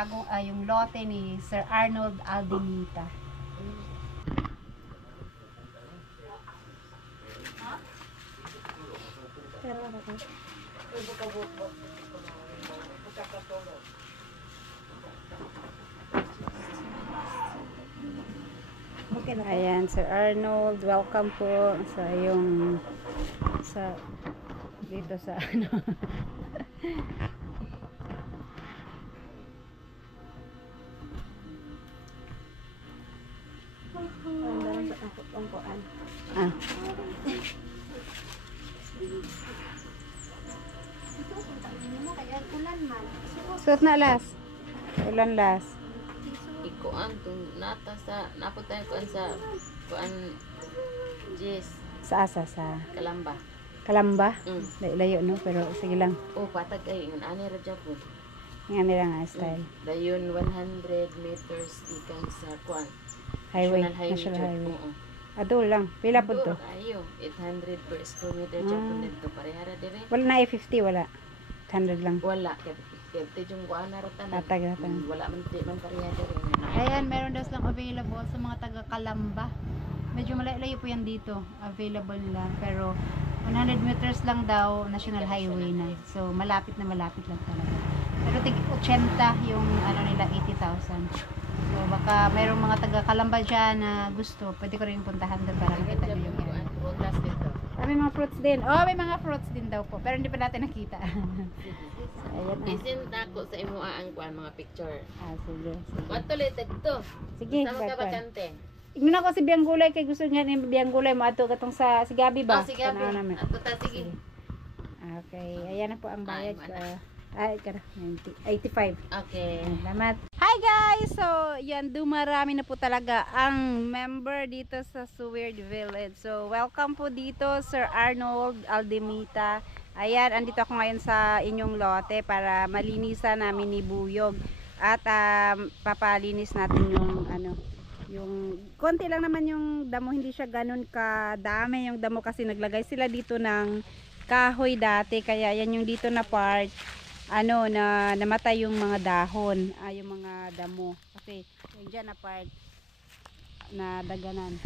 bagong yung lote ni Sir Arnold Aldemita. Okay na. Ayan, Sir Arnold, welcome po sa dito sa ano. Ah. Suot na las. Ulan las. Ikuan tung nata sa naputay kuan sa kuan Jess Sa asa sa Kalamba. Kalamba. Layo no, pero sige lang. Oh, patag kay ngan ani ra Japon. Nga nila nga style. Dayon 100 meters ikan sa kuan. Highway, National Highway. Ado lang. Pila po to? Ayo, 800 per square meter Japon dito parehara dire. Wala na 50 wala. 100 lang. Wala kay yung kuan na ratan. Tatag. Wala man di man parehara dire. Ayan, meron daw silang available sa mga taga Kalamba. Medyo malayo po yan dito. Available nila. Pero 100 meters lang daw, National Highway na. So, malapit na malapit lang talaga. Pero tig 80 yung ano nila, 80,000. So, baka mayroong mga taga Kalamba dyan na gusto. Pwede ko rin puntahan doon para makita nyo yung area. May mga fruits din. Oh, may mga fruits din daw po. Pero hindi pa natin nakita. Ayan na. Isinta ko sa imo ang kuan mga picture. Sige. Wato litag to. Sige, sama ka bakante. Ignon ako si Biang Gulay kay gusto niya ni Biang Gulay mo ato katong sa si Gabi ba? Si Gabi. Ato ta sige. Okay, ayan na po ang bayad ko. Ay, 85. Okay. Salamat. Hi guys! So, yan, dumarami na po talaga ang member dito sa Seward Village. So, welcome po dito, Sir Arnold Aldemita. Ayan, andito ako ngayon sa inyong lote para malinisan namin ni Buyog. At papalinis natin yung yung konti lang naman yung damo, hindi siya ganun kadami yung damo kasi naglagay sila dito ng kahoy dati, kaya yan yung dito na part na namatay yung mga dahon, yung mga damo kasi yung dyan na part na daganan.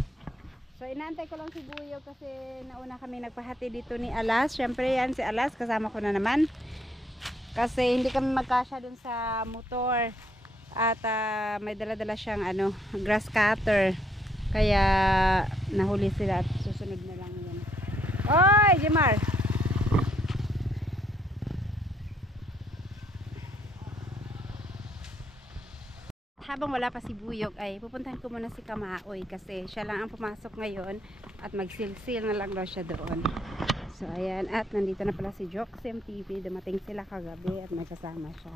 So inaantay ko lang si Buyog kasi nauna kami nagpahati dito ni Alas. Syempre yan si Alas, kasama ko na naman kasi hindi kami magkasya dun sa motor. At may dala-dala siyang grass cutter. Kaya nahuli sila at susunod na lang yan. Oy, Jimar! Habang wala pa si Buyog ay pupuntahan ko muna si Kamaoy kasi siya lang ang pumasok ngayon at magsilsil na lang daw siya doon. So ayan, at nandito na pala si Joxem TV. Dumating sila kagabi at may kasama siya.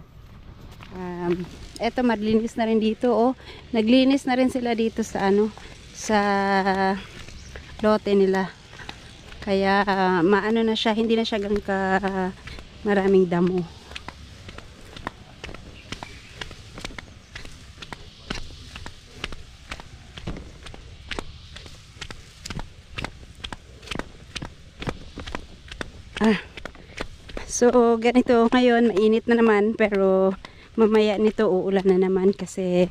Eto, maglinis na rin dito. Oh, naglinis na rin sila dito sa sa lote nila. Kaya maano na siya, hindi na siya gang maraming damo. So ganito ngayon, mainit na naman pero mamaya nito uulan na naman kasi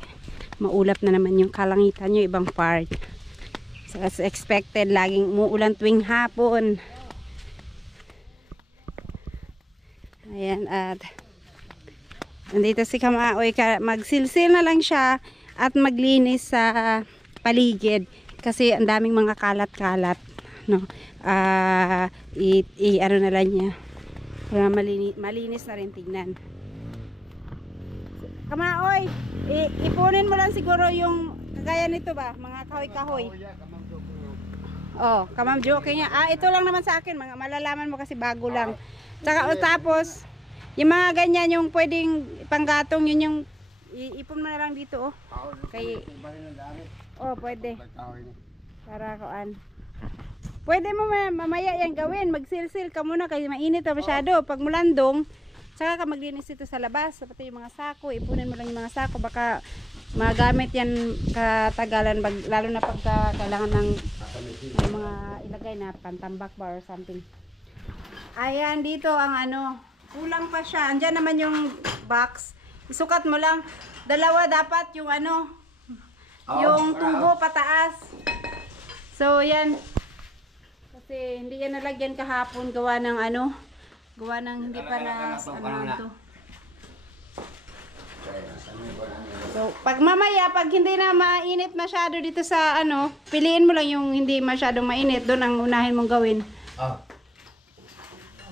maulap na naman yung kalangitan yung ibang part. So as expected, laging umuulan tuwing hapon. Ayan, at nandito si Kamaoy, magsilsil na lang siya at maglinis sa paligid kasi ang daming mga kalat-kalat, no? Ano na lang niya para malinis na rin tignan. Kamaoy, ipunin mo lang siguro yung kagaya nito ba, mga kahoy-kahoy. Oh, Kamam Joke niya. Ito lang naman sa akin, mga malalaman mo kasi bago lang. Tsaka tapos yung mga ganyan yung pwedeng panggatong, yun yung ipon mo na lang dito, oh. Kay pwede. Para kuan. Pwede mo mamaya yan gawin, magsilsil ka muna kasi mainit na masyado. Pag mulandong, saka ka maglinis ito sa labas, pati yung mga sako, ipunin mo lang yung mga sako, baka magamit yan katagalan, lalo na pagka kailangan ng mga ilagay na pantambak ba or something. Ayan, dito ang kulang pa siya. Andyan naman yung box. Isukat mo lang. Dalawa dapat yung ano, yung tubo pataas. So, yan. Kasi hindi yan nalagyan kahapon. Gawa ng ano, gawa ng hindi pa na ano to. So, pag mamaya, pag hindi na mainit masyado dito sa ano, piliin mo lang yung hindi masyadong mainit. Doon ang unahin mong gawin.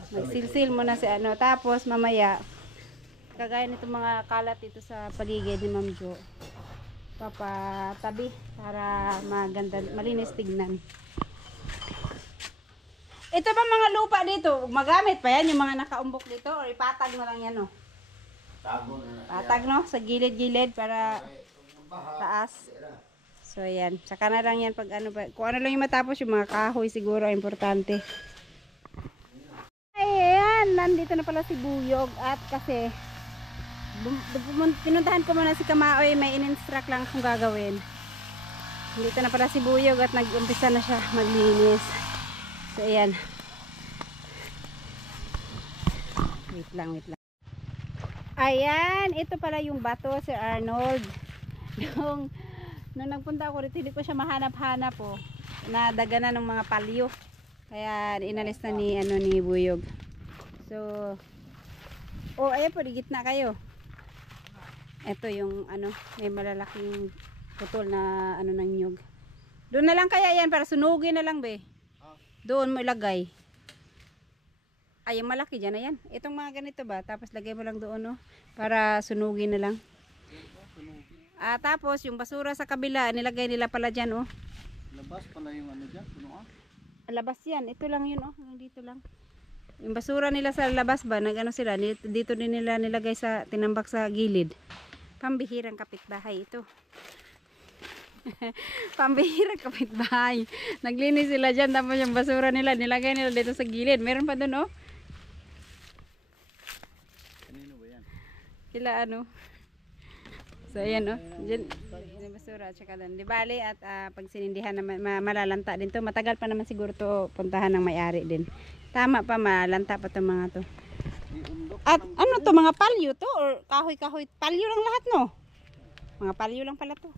Magsilsil mo na si ano. Tapos, mamaya, kagaya nito mga kalat dito sa paligid ni Ma'am Jo. Papatabi para maganda, malinis tignan. Ito ba mga lupa dito? Magamit pa yan yung mga nakaumbok dito? Or ipatag na lang yan, no? Patag, no? Sa gilid-gilid para taas. So, yan. Saka na lang yan pag ano ba. Kung ano lang yung matapos, yung mga kahoy siguro, importante. Ay, ayan. Nandito na pala si Buyog. At kasi, pinuntahan ko muna si Kamaoy. May in-instruct lang kung gagawin. Dito na pala si Buyog at nag-umpisa na siya maglinis. So, ayan. Wait lang, wait lang. Ayan, ito pala yung bato, Sir Arnold. Nung nagpunta ako rito, hindi ko siya mahanap-hanap, oh. Nadaganan ng mga palyo. Kaya inalis na ni, ano, ni Buyog. So, oh, ayan po, di gitna kayo. Ito yung, ano, may malalaking putol na, ano, ng nyug. Doon na lang kaya yan, para sunugin na lang, be. Doon mo ilagay. Ay, yung malaki dyan na yan. Itong mga ganito ba? Tapos lagay mo lang doon, no? Para sunugin na lang. Tapos yung basura sa kabila, nilagay nila pala dyan, oh. Labas pala yung ano dyan, punuan. Labas yan. Ito lang yun, oh. Dito lang. Yung basura nila sa labas ba? Nag-ano sila? Dito din nila nilagay sa, tinambak sa gilid. Pambihirang kapitbahay ito. Pambihirang kapitbahay. Naglinis sila dyan. Tapos yung basura nila, nilagay nila dito sa gilid. Meron pa doon, oh. Sila ano. So ayan, oh. Diyan yung basura at saka doon. Di bali at pag sinindihan na malalanta din to. Matagal pa naman siguro to puntahan ng may-ari din. Tama pa, malanta pa to mga to. At ano to, mga palyo to or kahoy-kahoy? Palyo lang lahat, no? Mga palyo lang pala to.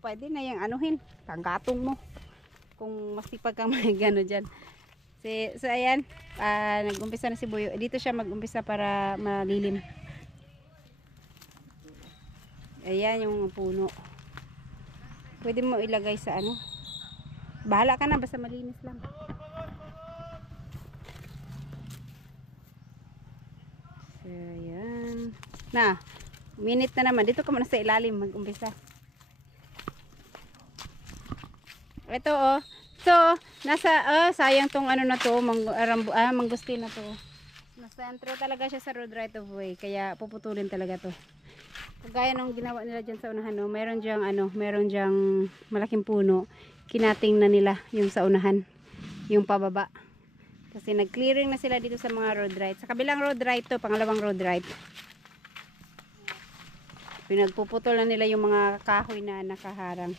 Pwede na yung anuhin, panggatong mo. Kung masipag kang may gano dyan. So ayan, nag-umpisa na si Buyo. Dito siya mag-umpisa para malilim. Ayan yung puno. Pwede mo ilagay sa ano. Bahala ka na, basta malinis lang. So, ayan. Na, minute na naman. Dito ka muna sa ilalim, mag-umpisa. Ito, oh. So, nasa, sayang tong ano na to, mangustin na to. Nasa sentro talaga siya sa road right of way. Kaya puputulin talaga to. Kagaya nung ginawa nila dyan sa unahan, no, meron diyang malaking puno. Kinating na nila yung sa unahan, yung pababa. Kasi nag-clearing na sila dito sa mga road right. Sa kabilang road right to, pangalawang road right. Pinagpuputol na nila yung mga kahoy na nakaharang.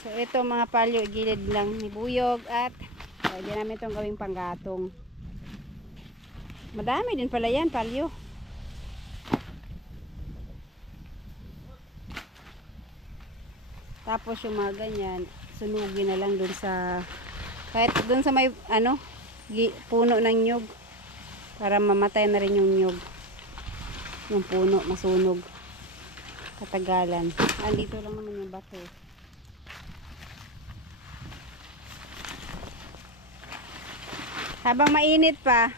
So ito mga palyo, gilid lang ni Buyog at pwede namin itong gawing panggatong. Madami din pala yan, palyo. Tapos yung mga ganyan, sunugin na lang dun sa, kahit dun sa may, ano, puno ng nyug. Para mamatay na rin yung nyug. Yung puno, masunog. Katagalan. Andito lang naman yung bato. Habang mainit pa,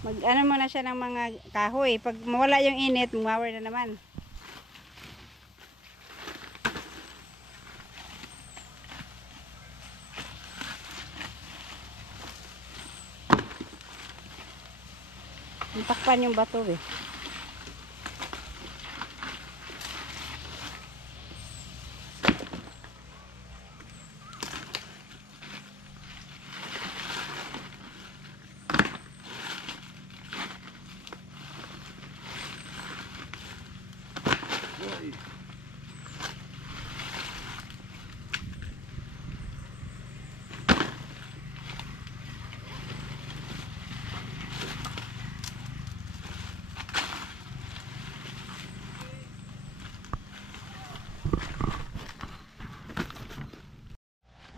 mag-ano muna siya ng mga kahoy. Pag mawala yung init, mawawar na naman. Takpan yung bato eh.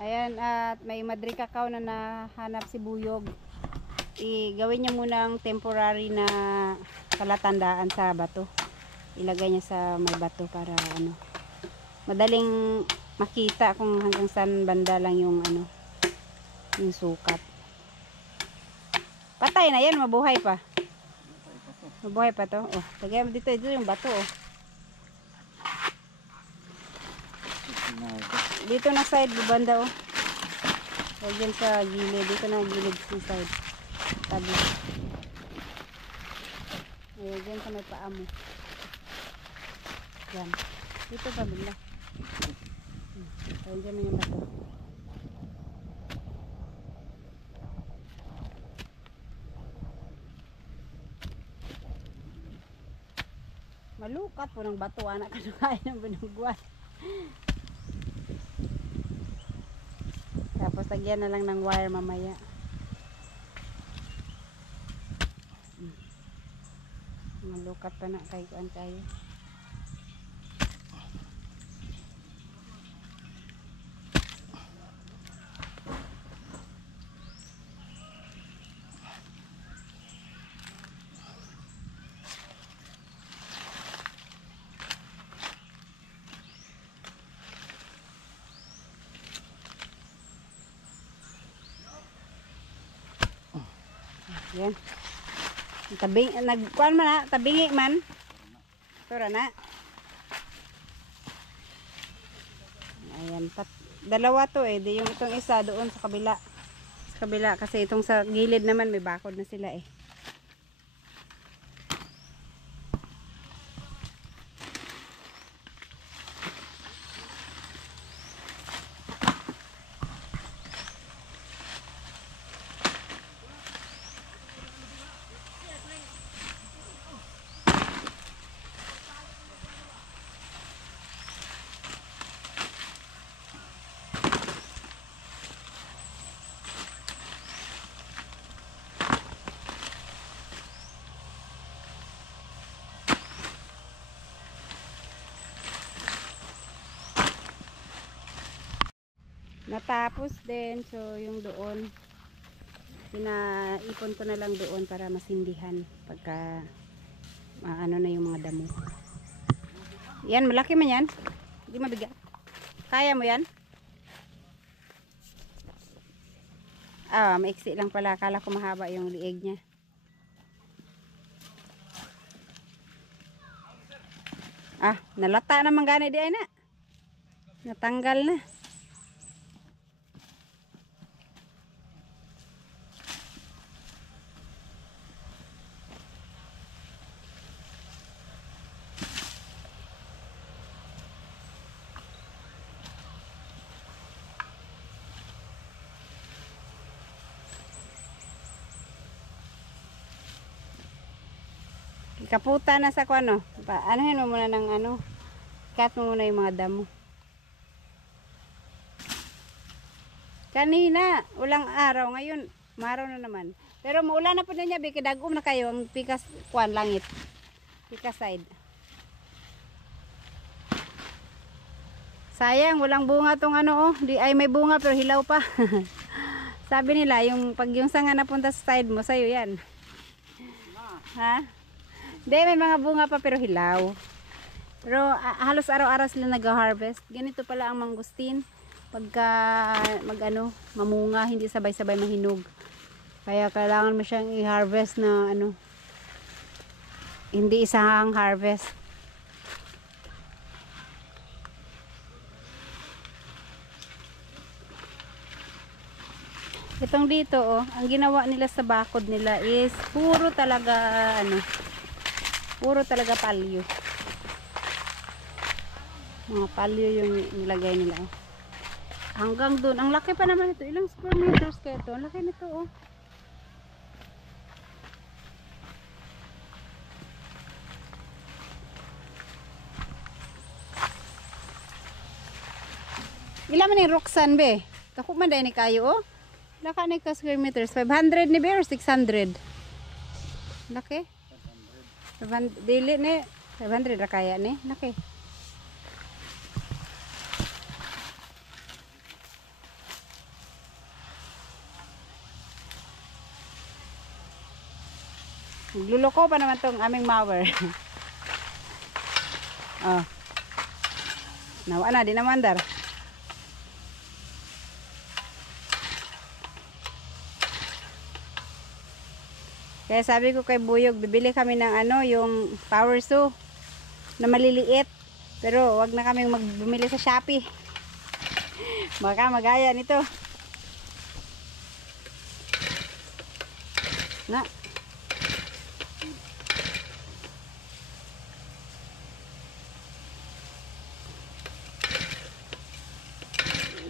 Ayan, at may madri kakao na nahanap si Buyog. Gawin niya munang temporary na palatandaan sa bato. Ilagay niya sa may bato para ano, madaling makita kung hanggang saan banda lang yung ano, yung sukat. Patay na yan, mabuhay pa. Mabuhay pa to. Oh, lagay mo dito, ito yung bato oh. Dito na side, banda oh. Huwag dyan sa gilid. Dito na gilid sa side. Tabi. Ayan, dyan sa may paa mo. Yan. Dito pa bigla. Ayan, dyan na yung bato. Malukat po ng bato. Anak ka na kaya ng binugwan. Tapos lagyan na lang ng wire mamaya. Malukat pa na kay kuan kayo. Yan. Tabing, nagkuan man na, tabingi man. Tura na. Ayan, dalawa to eh. Di yung itong isa doon sa kabila. Sa kabila kasi itong sa gilid naman may bakod na sila eh. Natapos din, so yung doon pinaipon ko na lang doon para masindihan pagka ano na yung mga damo. Yan, malaki man yan, hindi mabigat. Kaya mo yan? Ah, maiksi lang pala, akala ko mahaba yung liig niya. Ah, nalata naman gani di ay na, natanggal na. Kaputa na sa kuano. Anuhin mo muna ng ano. Cut mo muna yung mga damo. Kanina, ulang araw. Ngayon, maraw na naman. Pero maulan na po na niya. Bikidagom na kayo ang pikas kuan langit. Pikas side. Sayang, walang bunga tong ano oh. Di ay may bunga pero hilaw pa. Sabi nila, pag yung sanga napunta sa side mo, sa'yo yan. Ha? Hindi, may mga bunga pa pero hilaw. Pero halos araw-araw sila nag-harvest. Ganito pala ang mangustin. Pagka mamunga, hindi sabay-sabay mahinog. Kaya kailangan mo siyang i-harvest na ano. Hindi isang harvest. Itong dito oh, ang ginawa nila sa bakod nila is puro talaga puro talaga palyo. Mga palyo yung nilagay nila. Oh. Hanggang doon. Ang laki pa naman ito. Ilang square meters kaya ito? Ang laki nito oh. Ilan man yung Roxanne be? Tako man dahil ni kayo oh. Laka na ka square meters. 500 ni be or 600? Laki? 500. Dili ni 500 ra kaya ni. Laki. Luloko pa naman tong aming mower. Oh. Nawa na, di na mandar. Kaya sabi ko kay Buyog, bibili kami ng ano, yung power saw na maliliit. Pero wag na kaming bumili sa Shopee. Baka magaya nito. Na.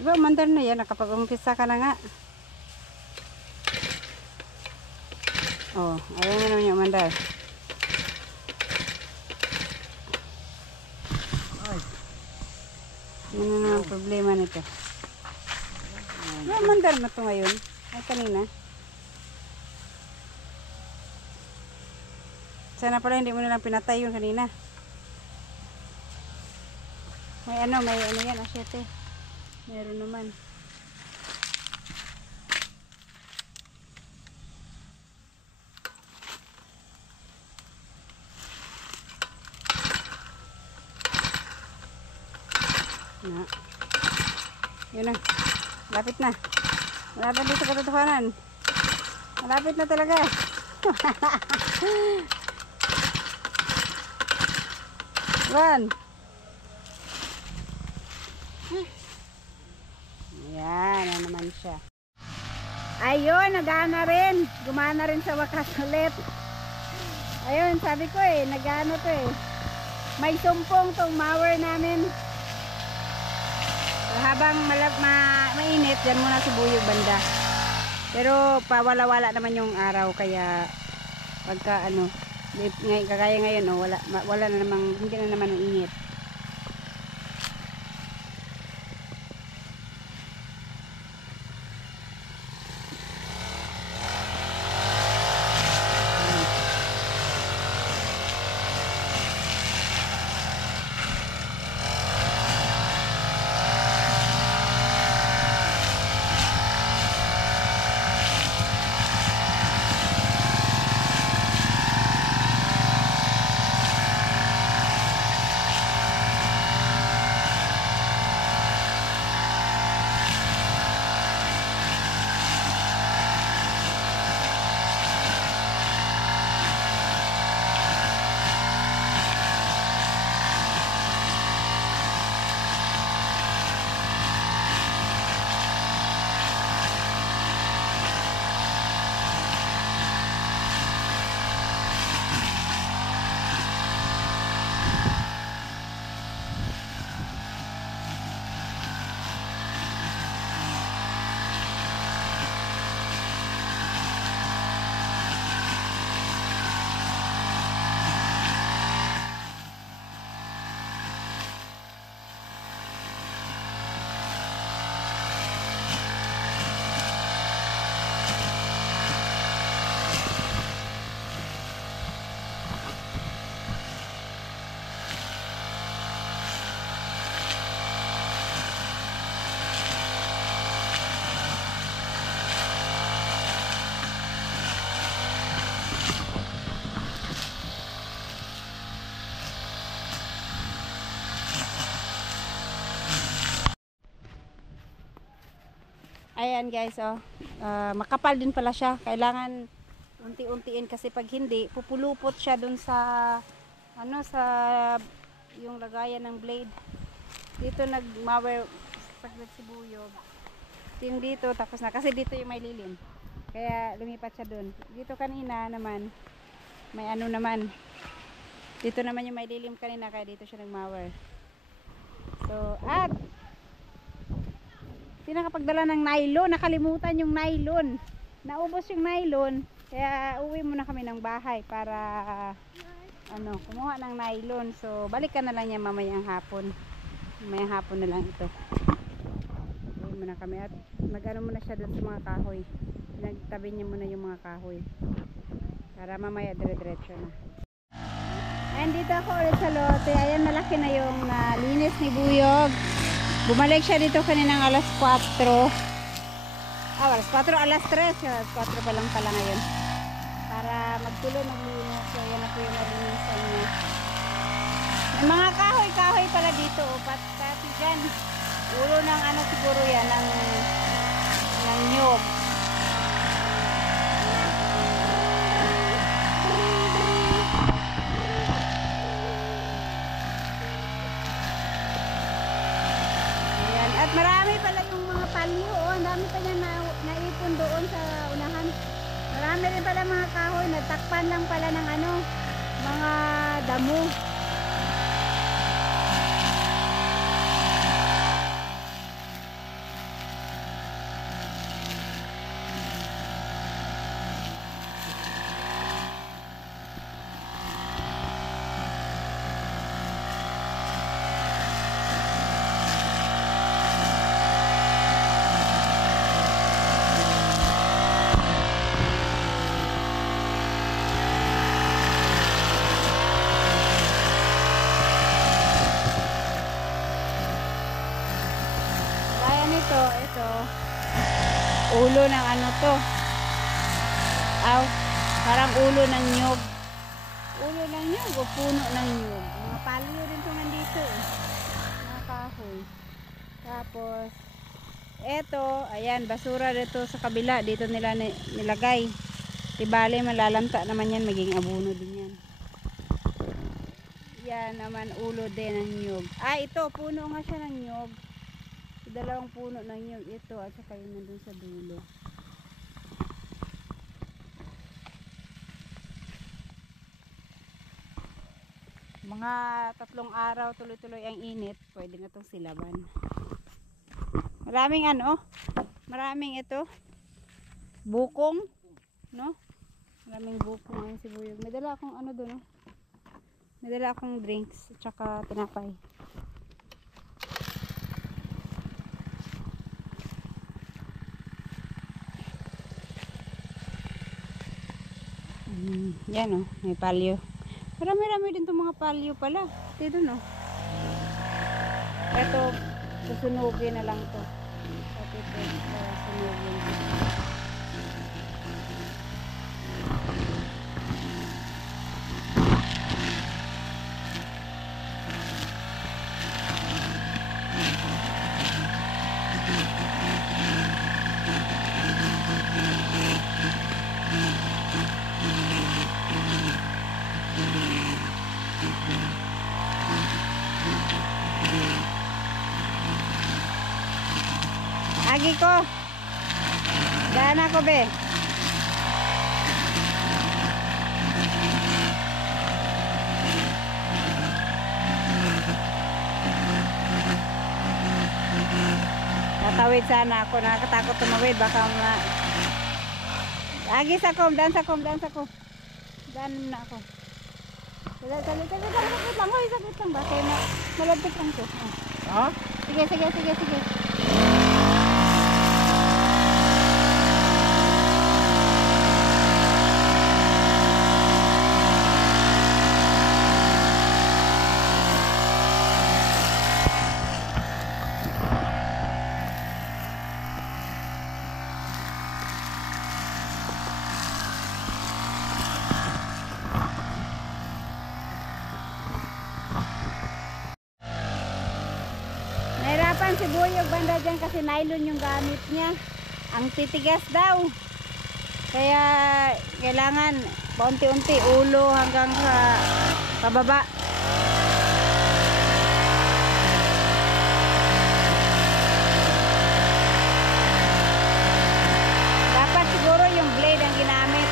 Diba, mandar na yan. Nakapag-umpisa ka na nga. Oh, ayaw mo naman yung mandar. Ano na ang problema nito? Diba, mandar na to ngayon. Ay, kanina. Sana pala hindi mo nalang pinatay yun kanina. May ano yan, asyete. Meron naman. Na. Yun na. Malapit na. Malapit dito sa katotohanan. Malapit na talaga. Run. Ayan, na naman siya. Ayun, nagana rin. Gumana rin sa wakas ulit. Ayun, sabi ko nagano to May sumpong tong mower namin. So, habang mainit, dyan muna si Buyog banda. Pero pawala-wala naman yung araw, kaya pagka kagaya ngayon, wala na namang, hindi na naman ang init. Ayan guys, makapal din pala siya. Kailangan unti-untiin kasi pag hindi, pupulupot siya dun sa sa yung lagayan ng blade. Dito nag-mower saglit si Buyog. Yung dito tapos na kasi dito yung may lilim. Kaya lumipat siya dun. Dito kanina naman may naman. Dito naman yung may lilim kanina kaya dito siya nag-mower. So, at nakapagdala ng nylon, nakalimutan yung nylon, naubos yung nylon, kaya uwi muna kami ng bahay para kumuha ng nylon. So balikan na lang niya mamayang hapon na lang ito. Uwi muna kami at muna siya doon sa mga kahoy, nagtabi niya muna yung mga kahoy para mamaya dire-diretso na. And dito ako ulit sa lote. Ayan, malaki na yung linis ni Buyog. Bumalik siya dito kaninang alas 4. Alas 4, alas 3. Alas 4 pa lang pala ngayon. para magtuloy maglinis. So yan na po yung nalinisan niya. May mga kahoy-kahoy pala dito. Pati dyan. Ulo ng ano siguro yan, ng nyog. Ayan. At marami pala yung mga palyo. Oh, ang dami pa niya naipon doon sa unahan. Marami rin pala mga kahoy. Natakpan lang pala ng ano, mga damo. Ito, ulo ng ano to. Aw, parang ulo ng nyog. Ulo ng nyog o puno ng nyog. Mga palyo rin to nandito eh. Mga kahoy. Tapos, ito, ayan, basura dito sa kabila. Dito nila nilagay. Tibali, malalanta naman yan. Maging abuno din yan. Yan naman, ulo din ng nyog. Ah, ito, puno nga siya ng nyog. Dalawang puno ng nyog ito at saka yun nandun sa dulo. Mga 3 araw tuloy-tuloy ang init, pwede na itong silaban. Maraming ano, maraming ito bukong, no? Maraming bukong ang sibuyog. May dala akong ano doon, no? May dala akong drinks at saka tinapay. Yan oh, may palyo. Marami-rami din itong mga palyo pala. Dito no. Ito, susunugin na lang to. Ito, susunugin. Agi ko. Daan ako be. Tatawid sana ako. Nakakatakot tumawid. Baka Agi sa kom. Daan sa kom. Daan sa kom. Daan na ako. Saglit lang. Hoy, saglit lang ba? Kaya malapit lang to. Ha? Sige. Nahirapan si Buyog banda dyan kasi nylon yung gamit niya. Ang titigas daw. Kaya kailangan paunti-unti ulo hanggang sa pababa. Dapat siguro yung blade ang ginamit.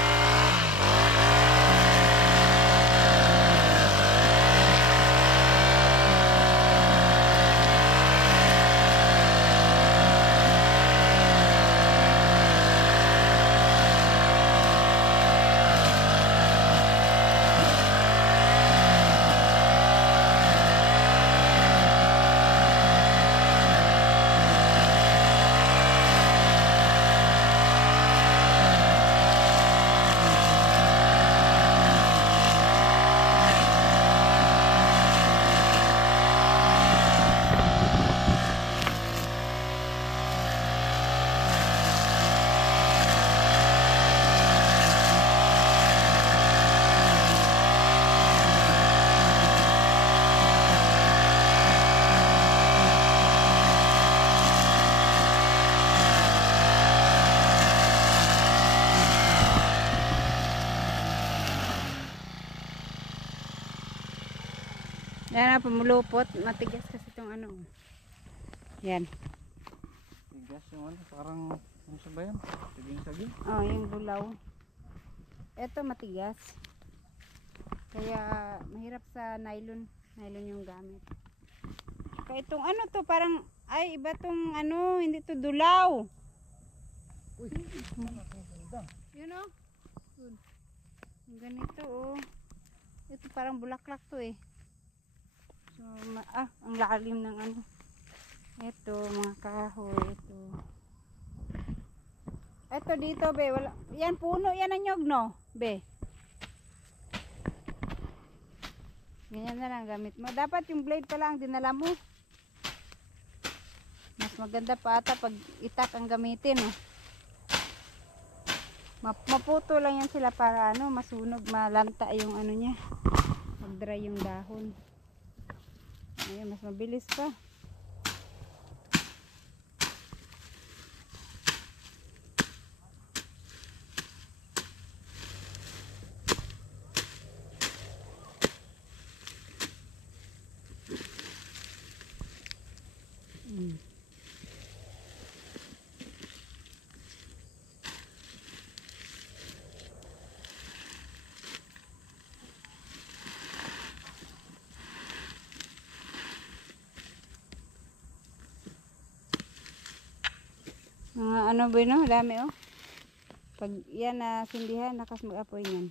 Yan na, pumulupot. Matigas kasi itong ano. Yan. Tigas yung ano, parang ano sa bayan? Saging-saging. Oh, yung bulaw. Ito matigas. Kaya mahirap sa nylon. Nylon yung gamit. Kaya itong ano to, parang, ay iba tong ano, hindi to dulaw. Uy, Yun o. Yung ganito oh. Ito parang bulaklak to eh. So, ang lalim ng ano. Ito, mga kahoy. Ito dito be. Wala. Yan puno, yan ang nyog no. Be. Ganyan na lang gamit mo. Dapat yung blade pala ang dinala mo. Mas maganda pa ata pag itak ang gamitin oh. Maputo lang yan sila para ano, masunog, malanta yung ano niya. Mag-dry yung dahon. Ayun, mas mabilis pa. Mga ano ba no? Dami oh. Pag yan na sindihan, nakas mag-apoy yan.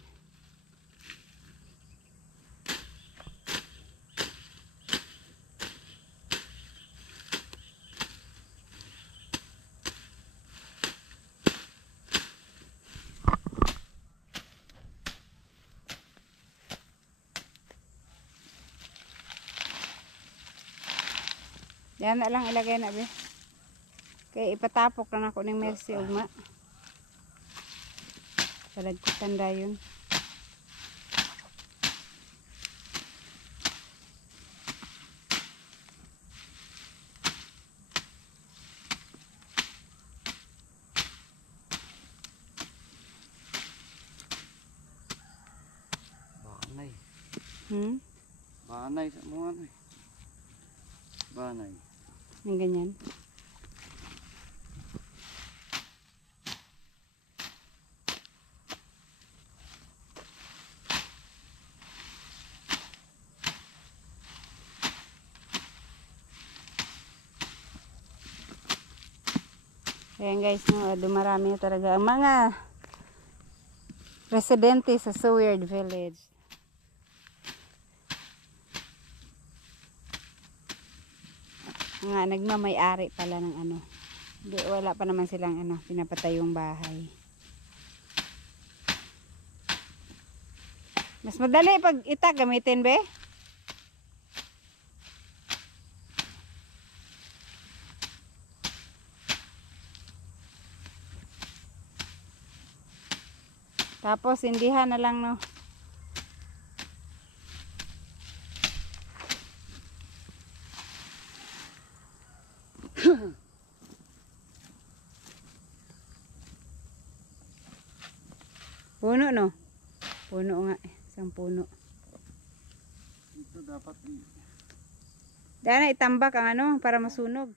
Yan na lang ilagay na be. Kaya ipatapok lang ako ng Mercy ugma. Palagkutan dayon. banay. Banay sa mga ano eh. Banay. Yung ganyan. Ayan guys, no, dumarami na talaga ang mga residente sa Seward Village. Mga nagmamay-ari pala ng ano. Di, wala pa naman silang ano, pinapatay yung bahay. Mas madali pag itak gamitin be. Tapos indihan na lang no. Puno no. Puno nga, isang puno. Ito dapat Dahil na itambak ang ano para masunog.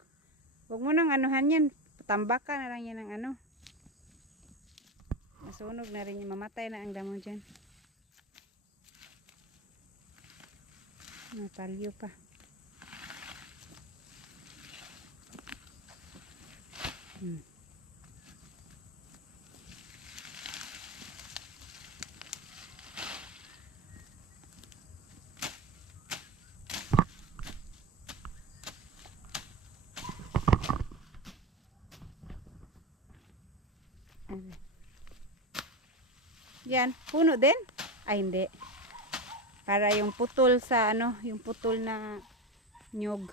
Huwag mo nang anuhan yan. Tambak ka na lang yan ng ano. Masunog na rin yung mamatay na ang damo dyan. Napalyo pa. Yan, puno din? Ay hindi. Para yung putol sa ano, yung putol na nyog.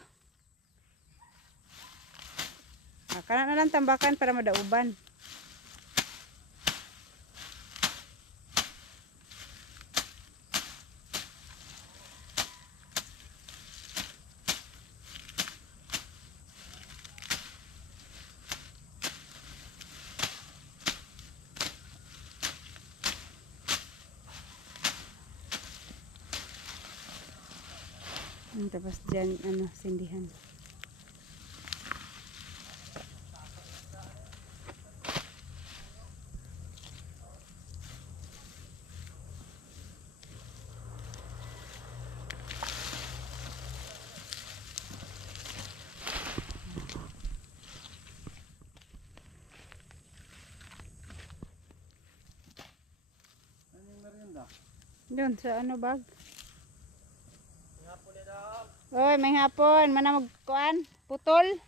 Kana na lang tambakan para madauban. Tapos dyan, ano, sindihan. Ano yung merienda? Doon, sa ano bag? Oy, may hapon. Mana magkuan? Putol?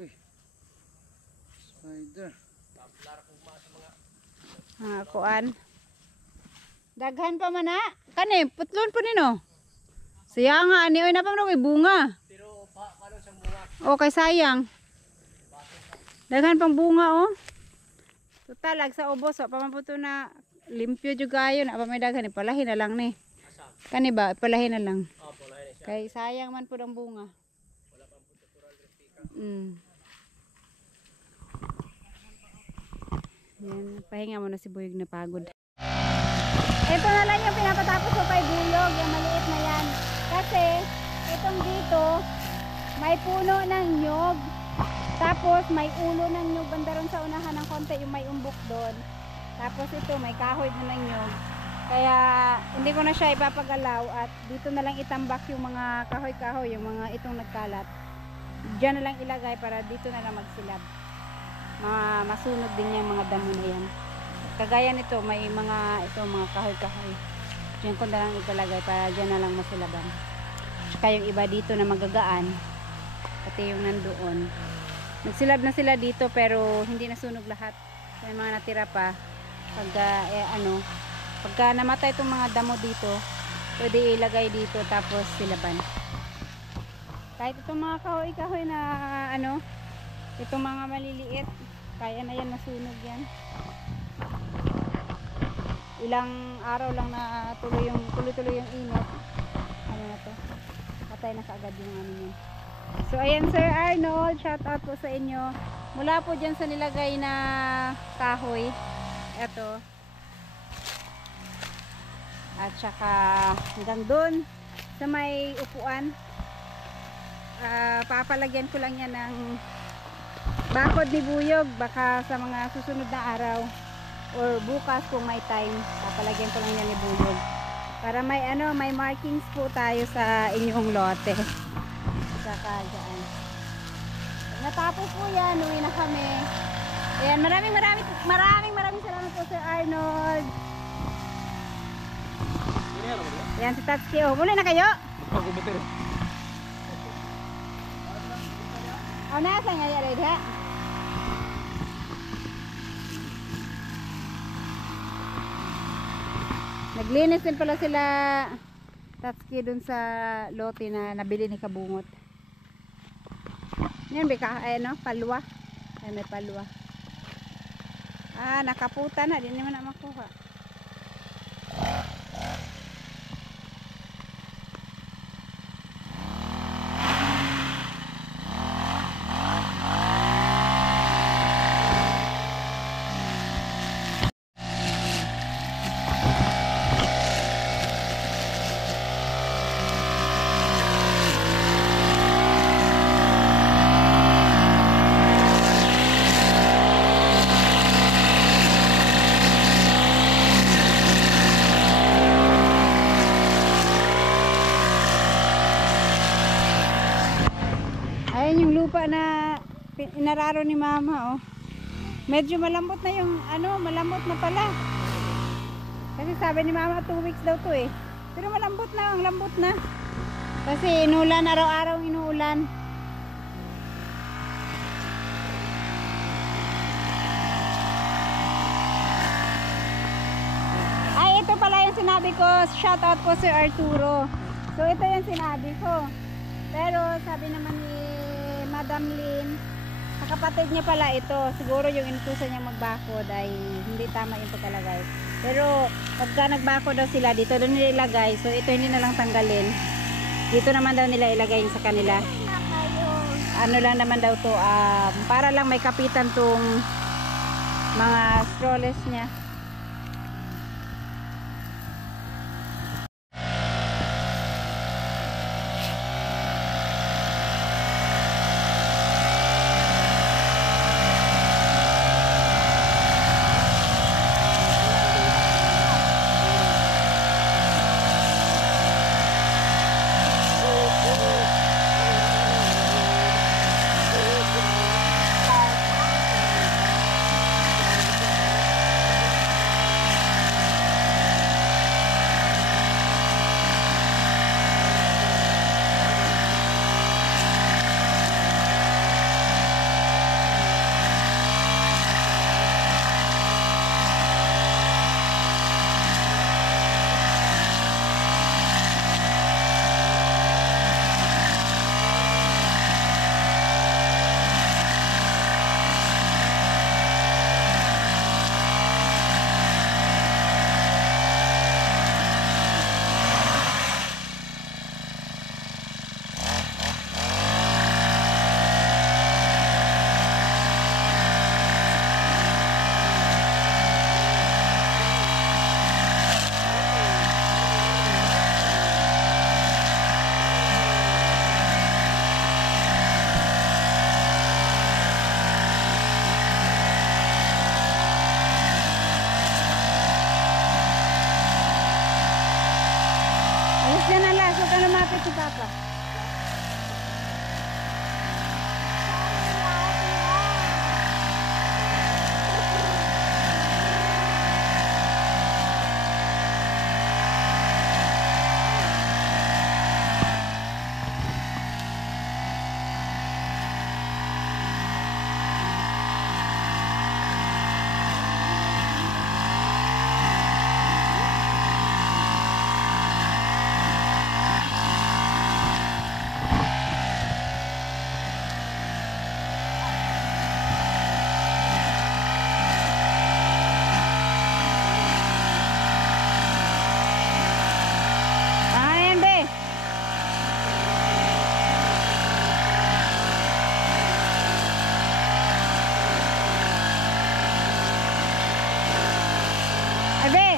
Uy. Spider. Kuan. Daghan pa man na. Kani, putlon po nino. Siya nga, ani, oy, napamro kay bunga. Pero paano sa bunga? O, kay sayang. Daghan pang bunga, oh. Total, ag sa ubos, o, pamaputo na limpyo juga yun. Apa may daghan, ipalahin na lang ni. Kani ba, ipalahin na lang. Kay sayang man po ang bunga. Yan, pahinga muna si Buyog na pagod. Ito na lang yung pinapatapos ko kay Buyog, yung maliit na yan. Kasi, itong dito, may puno ng nyog. Tapos, may ulo ng nyog. Bandaron sa unahan ng konti, yung may umbok doon. Tapos ito, may kahoy din ng nyog. Kaya, hindi ko na siya ipapagalaw at dito na lang itambak yung mga kahoy-kahoy, yung mga itong nagkalat. Diyan na lang ilagay para dito na lang magsilab. Masunog din yung mga damo na yan. Kagaya nito, may mga mga kahoy-kahoy. Diyan ko na lang italagay para diyan na lang masilaban. Tsaka yung iba dito na magagaan, pati yung nandoon. Nagsilab na sila dito pero hindi nasunog lahat. Yung mga natira pa, pagka namatay itong mga damo dito, pwede ilagay dito tapos silaban. Kahit itong mga kahoy-kahoy na itong mga maliliit, kaya na yan, masunog yan. Ilang araw lang na tuloy-tuloy yung init. Ano na to? Patay na kaagad yung ano yun. So ayan Sir Arnold, shout out po sa inyo. Mula po dyan sa nilagay na kahoy. Eto. At saka hanggang dun sa may upuan. Papalagyan ko lang yan ng bakod ni Buyog, baka sa mga susunod na araw or bukas kung may time, papalagyan ko lang yan ni Buyog para may markings po tayo sa inyong lote. Saka dyan. Natapos po yan, uwi na kami. Ayan, maraming salamat po Sir Arnold. Ayan si Tatsuki, muli na kayo. Magpagubutir. Nasa nga yan ha. Naglinis din pala sila Tatsuki dun sa lote na nabili ni Kabungot. Yan palwa. Ay may palwa. Nakaputa na, di naman na makuha. Ayan yung lupa na inararo ni Mama, oh. Medyo malambot na yung malambot na pala. Kasi sabi ni Mama 2 weeks daw to eh. Pero malambot na, ang lambot na. Kasi inulan, araw-araw inuulan. Ay, ito pala yung sinabi ko. Shout out po Sir Arturo. So ito yung sinabi ko. Pero sabi naman ni Madam Lynn, sa kapatid niya pala ito. Siguro yung inutusan niya magbakod ay hindi tama yung pagkalagay. Pero pagka nagbakod daw sila, dito daw nila ilagay. So ito hindi na lang tanggalin. Dito naman daw nila ilagay sa kanila. Ano lang naman daw to, para lang may kapitan tong mga strollers niya. si Papa? Ayan, be. Ay, be.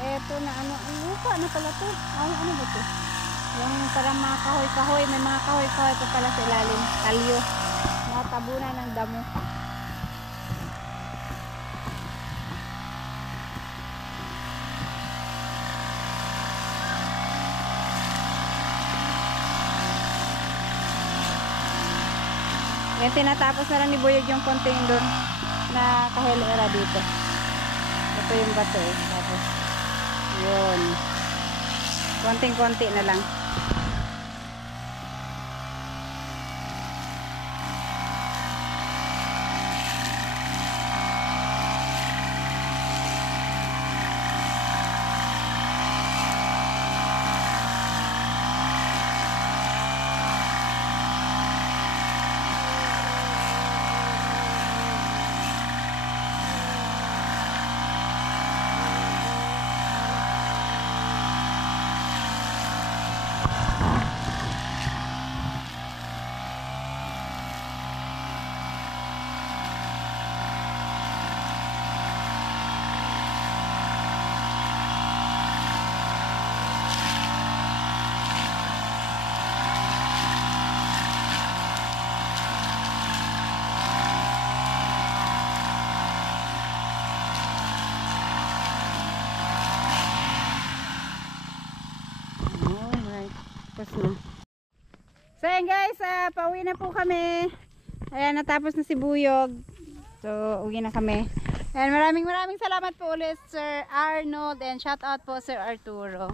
Eto na ano, ang lupa na pala to. Ay, ano ba to? Yung parang mga kahoy-kahoy, may mga kahoy-kahoy pa pala sa ilalim. Talyo. Natabunan ng damo. Yan, tinatapos na lang ni Boyog yung konting doon na kahilera dito. Ito yung bato eh. Tapos, yun. Konting-konti na lang. Tapos na. So ayan guys, pauwi na po kami. Ayan, natapos na si Buyog. So uwi na kami. Ayan, maraming salamat po ulit Sir Arnold and shout out po Sir Arturo.